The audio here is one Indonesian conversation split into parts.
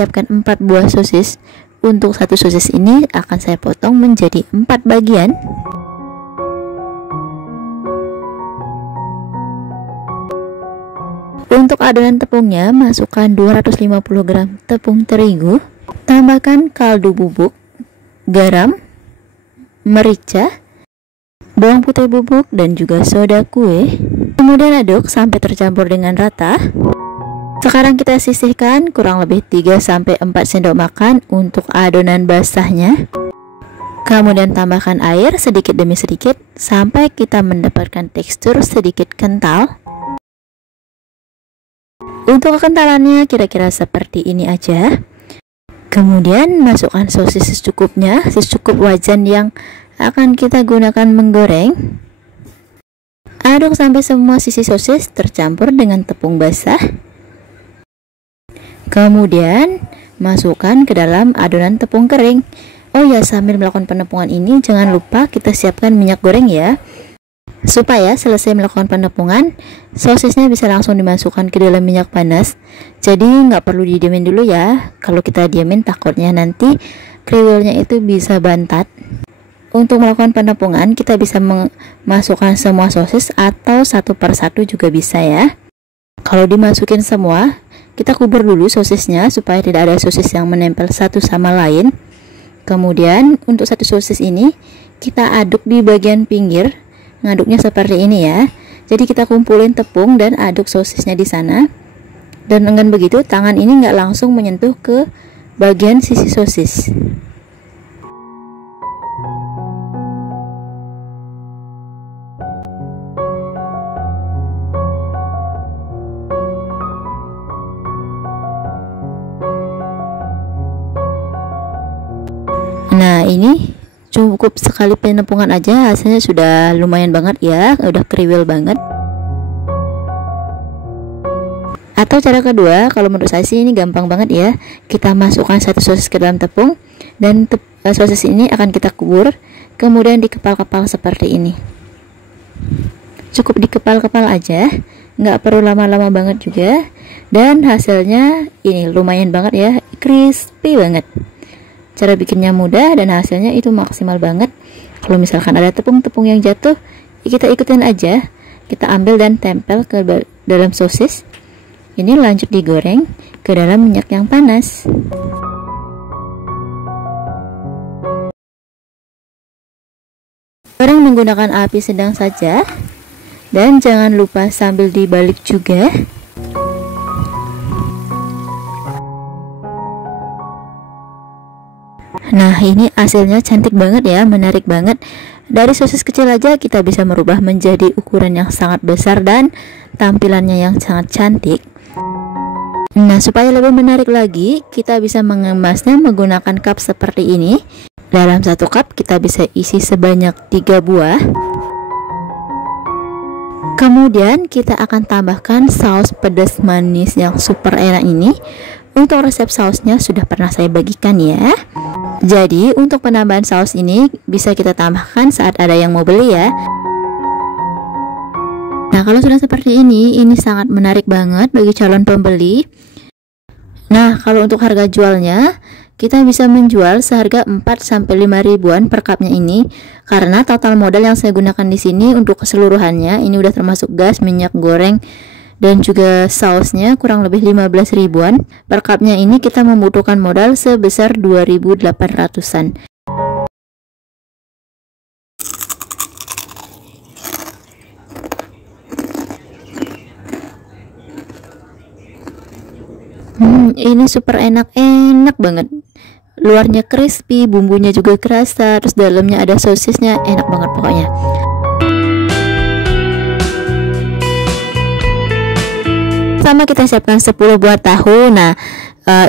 siapkan 4 buah sosis. Untuk satu sosis ini akan saya potong menjadi 4 bagian. Untuk adonan tepungnya, masukkan 250 gram tepung terigu, tambahkan kaldu bubuk, garam, merica, bawang putih bubuk, dan juga soda kue. Kemudian aduk sampai tercampur dengan rata. Sekarang kita sisihkan kurang lebih 3-4 sendok makan untuk adonan basahnya. Kemudian tambahkan air sedikit demi sedikit sampai kita mendapatkan tekstur sedikit kental. Untuk kekentalannya kira-kira seperti ini aja. Kemudian masukkan sosis secukupnya, secukup wajan yang akan kita gunakan menggoreng. Aduk sampai semua sisi sosis tercampur dengan tepung basah. Kemudian masukkan ke dalam adonan tepung kering. Oh ya, sambil melakukan penepungan ini jangan lupa kita siapkan minyak goreng ya, supaya selesai melakukan penepungan sosisnya bisa langsung dimasukkan ke dalam minyak panas. Jadi nggak perlu didiamin dulu ya, kalau kita diamin takutnya nanti kriwilnya itu bisa bantat. Untuk melakukan penepungan kita bisa memasukkan semua sosis atau satu per satu juga bisa ya. Kalau dimasukin semua, kita kubur dulu sosisnya supaya tidak ada sosis yang menempel satu sama lain. Kemudian untuk satu sosis ini kita aduk di bagian pinggir, ngaduknya seperti ini ya. Jadi kita kumpulin tepung dan aduk sosisnya di sana. Dan dengan begitu tangan ini nggak langsung menyentuh ke bagian sisi sosis. Nah, ini cukup sekali penepungan aja hasilnya sudah lumayan banget ya, udah kriwil banget. Atau cara kedua, kalau menurut saya sih ini gampang banget ya. Kita masukkan satu sosis ke dalam tepung dan sosis ini akan kita kubur, kemudian dikepal-kepal seperti ini. Cukup dikepal-kepal aja, nggak perlu lama-lama banget juga. Dan hasilnya ini lumayan banget ya, crispy banget. Cara bikinnya mudah dan hasilnya itu maksimal banget. Kalau misalkan ada tepung-tepung yang jatuh, kita ikutin aja. Kita ambil dan tempel ke dalam sosis. Ini lanjut digoreng ke dalam minyak yang panas. Goreng menggunakan api sedang saja. Dan jangan lupa sambil dibalik juga. Nah, ini hasilnya cantik banget ya, menarik banget. Dari sosis kecil aja kita bisa merubah menjadi ukuran yang sangat besar dan tampilannya yang sangat cantik. Nah, supaya lebih menarik lagi, kita bisa mengemasnya menggunakan cup seperti ini. Dalam satu cup kita bisa isi sebanyak 3 buah. Kemudian kita akan tambahkan saus pedas manis yang super enak ini. Untuk resep sausnya sudah pernah saya bagikan ya. Jadi untuk penambahan saus ini bisa kita tambahkan saat ada yang mau beli ya. Nah, kalau sudah seperti ini sangat menarik banget bagi calon pembeli. Nah, kalau untuk harga jualnya kita bisa menjual seharga 4-5 ribuan per cupnya ini, karena total modal yang saya gunakan di sini untuk keseluruhannya ini udah termasuk gas, minyak goreng, dan juga sausnya kurang lebih 15 ribuan. Per cupnya ini kita membutuhkan modal sebesar 2.800-an. Ini super enak banget. Luarnya crispy, bumbunya juga kerasa, terus dalamnya ada sosisnya, enak banget pokoknya. Sama kita siapkan 10 buah tahu. Nah,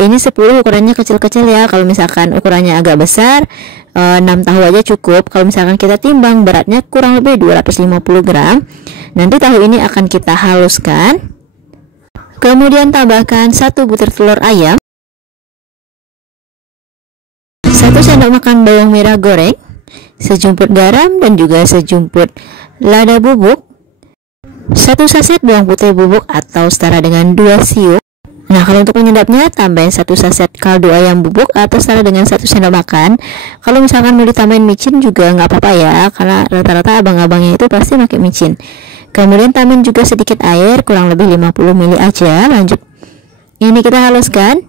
ini 10 ukurannya kecil-kecil ya. Kalau misalkan ukurannya agak besar, 6 tahu aja cukup. Kalau misalkan kita timbang beratnya kurang lebih 250 gram. Nanti tahu ini akan kita haluskan. Kemudian tambahkan 1 butir telur ayam, 1 sendok makan bawang merah goreng, sejumput garam dan juga sejumput lada bubuk, 1 saset bawang putih bubuk atau setara dengan 2 siung, Nah, kalau untuk penyedapnya, tambahin 1 saset kaldu ayam bubuk atau setara dengan 1 sendok makan. Kalau misalkan mau ditambahin micin juga nggak apa-apa ya, karena rata-rata abang-abangnya itu pasti pakai micin. Kemudian tambahin juga sedikit air, kurang lebih 50 ml aja. Lanjut, ini kita haluskan.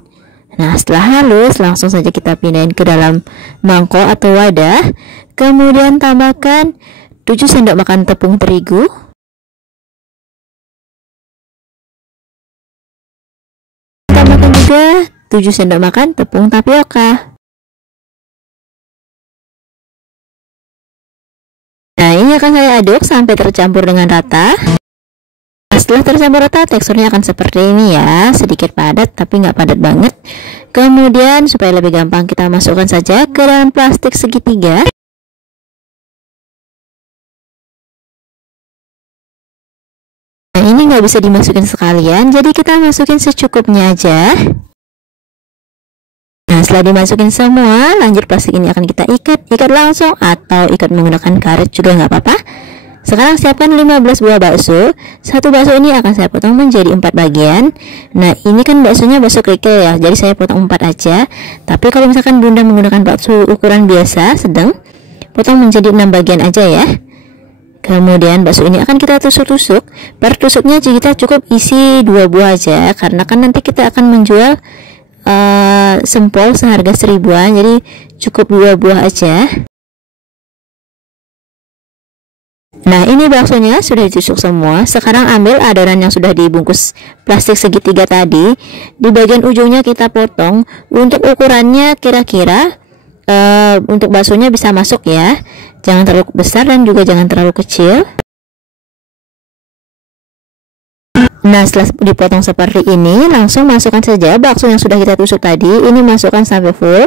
Nah, setelah halus, langsung saja kita pindahin ke dalam mangkok atau wadah. Kemudian tambahkan 7 sendok makan tepung terigu. Tambahkan juga 7 sendok makan tepung tapioka. Nah, ini akan saya aduk sampai tercampur dengan rata. Setelah tercampur rata, teksturnya akan seperti ini ya, sedikit padat tapi nggak padat banget. Kemudian supaya lebih gampang, kita masukkan saja ke dalam plastik segitiga. Nah, ini nggak bisa dimasukin sekalian, jadi kita masukin secukupnya aja. Nah, setelah dimasukin semua, lanjut plastik ini akan kita ikat langsung atau ikat menggunakan karet juga nggak apa-apa. Sekarang siapkan 15 buah bakso. Satu bakso ini akan saya potong menjadi 4 bagian. Nah, ini kan baksonya bakso kerikil ya, jadi saya potong 4 aja. Tapi kalau misalkan bunda menggunakan bakso ukuran biasa sedang, potong menjadi 6 bagian aja ya. Kemudian bakso ini akan kita tusuk-tusuk. Per tusuknya kita cukup isi 2 buah aja, karena kan nanti kita akan menjual sempol seharga 1000-an, jadi cukup 2 buah aja. Nah, ini baksonya sudah ditusuk semua. Sekarang ambil adonan yang sudah dibungkus plastik segitiga tadi. Di bagian ujungnya kita potong. Untuk ukurannya kira-kira untuk baksonya bisa masuk ya. Jangan terlalu besar dan juga jangan terlalu kecil. Nah, setelah dipotong seperti ini, langsung masukkan saja bakso yang sudah kita tusuk tadi. Ini masukkan sampai full.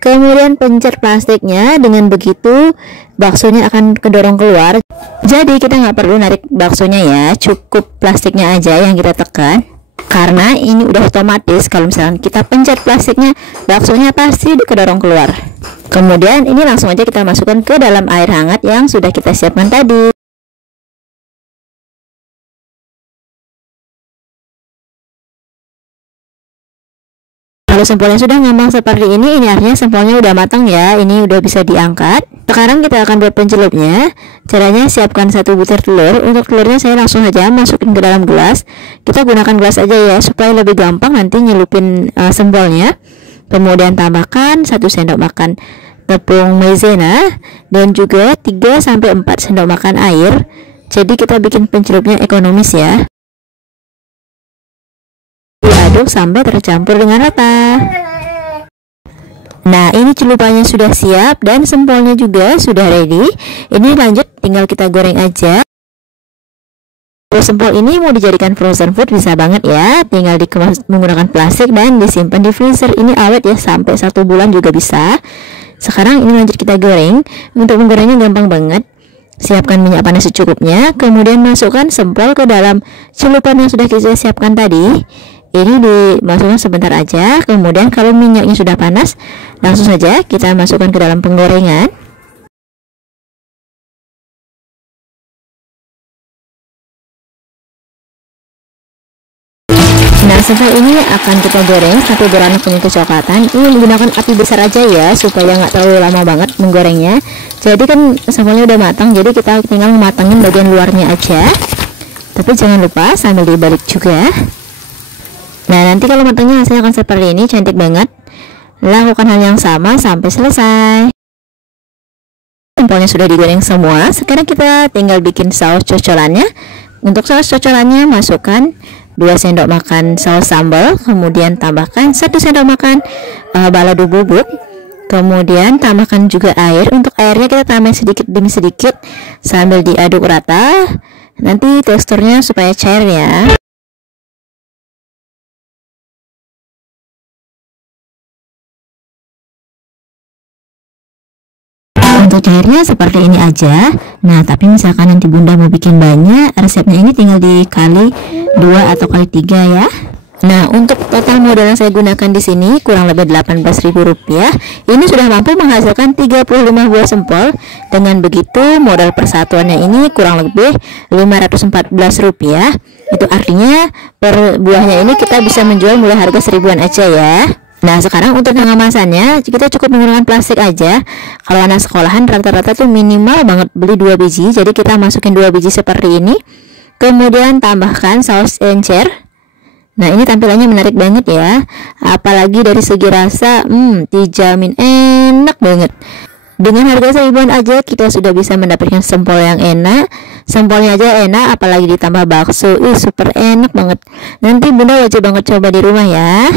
Kemudian pencet plastiknya. Dengan begitu baksonya akan kedorong keluar. Jadi kita nggak perlu narik baksonya ya, cukup plastiknya aja yang kita tekan. Karena ini udah otomatis kalau misalnya kita pencet plastiknya, baksonya pasti kedorong keluar. Kemudian ini langsung aja kita masukkan ke dalam air hangat yang sudah kita siapkan tadi. Kalau sempolnya sudah ngembang seperti ini artinya sempolnya udah matang ya. Ini udah bisa diangkat. Sekarang kita akan buat pencelupnya. Caranya, siapkan 1 butir telur. Untuk telurnya saya langsung saja masukin ke dalam gelas. Kita gunakan gelas aja ya, supaya lebih gampang nanti nyelupin sempolnya. Kemudian tambahkan 1 sendok makan tepung maizena dan juga 3-4 sendok makan air. Jadi kita bikin pencelupnya ekonomis ya. Diaduk sampai tercampur dengan rata. Nah, ini celupannya sudah siap dan sempolnya juga sudah ready. Ini lanjut tinggal kita goreng aja. Kalau sempol ini mau dijadikan frozen food bisa banget ya. Tinggal dikemas menggunakan plastik dan disimpan di freezer. Ini awet ya, sampai 1 bulan juga bisa. Sekarang ini lanjut kita goreng. Untuk menggorengnya gampang banget. Siapkan minyak panas secukupnya. Kemudian masukkan sempol ke dalam celupan yang sudah kita siapkan tadi. Ini dimasukkan sebentar aja. Kemudian kalau minyaknya sudah panas, langsung saja kita masukkan ke dalam penggorengan. Nah, sempol ini akan kita goreng sampai beranak kuning kecoklatan. Ini menggunakan api besar aja ya, supaya nggak terlalu lama banget menggorengnya. Jadi kan sempolnya udah matang, jadi kita tinggal matangin bagian luarnya aja. Tapi jangan lupa sambil dibalik juga. Nah, nanti kalau matangnya hasilnya akan seperti ini, cantik banget. Lakukan hal yang sama sampai selesai. Sempolnya sudah digoreng semua. Sekarang kita tinggal bikin saus cocolannya. Untuk saus cocolannya masukkan 2 sendok makan saus sambal. Kemudian tambahkan 1 sendok makan balado bubuk. Kemudian tambahkan juga air. Untuk airnya kita tambah sedikit demi sedikit sambil diaduk rata. Nanti teksturnya supaya cair ya. Untuk cairnya seperti ini aja. Nah, tapi misalkan nanti bunda mau bikin banyak, resepnya ini tinggal dikali 2 atau kali 3 ya. Nah, untuk total modal yang saya gunakan di sini kurang lebih Rp18.000. Ini sudah mampu menghasilkan 35 buah sempol. Dengan begitu, modal persatuannya ini kurang lebih Rp514. Itu artinya per buahnya ini kita bisa menjual mulai harga 1000-an aja ya. Nah, sekarang untuk pengemasannya kita cukup menggunakan plastik aja. Kalau anak sekolahan rata-rata tuh minimal banget beli 2 biji. Jadi kita masukin 2 biji seperti ini. Kemudian tambahkan saus encer. Nah, ini tampilannya menarik banget ya. Apalagi dari segi rasa, dijamin enak banget. Dengan harga 1000-an aja kita sudah bisa mendapatkan sempol yang enak. Sempolnya aja enak, apalagi ditambah bakso. Super enak banget. Nanti Bunda wajib banget coba di rumah ya.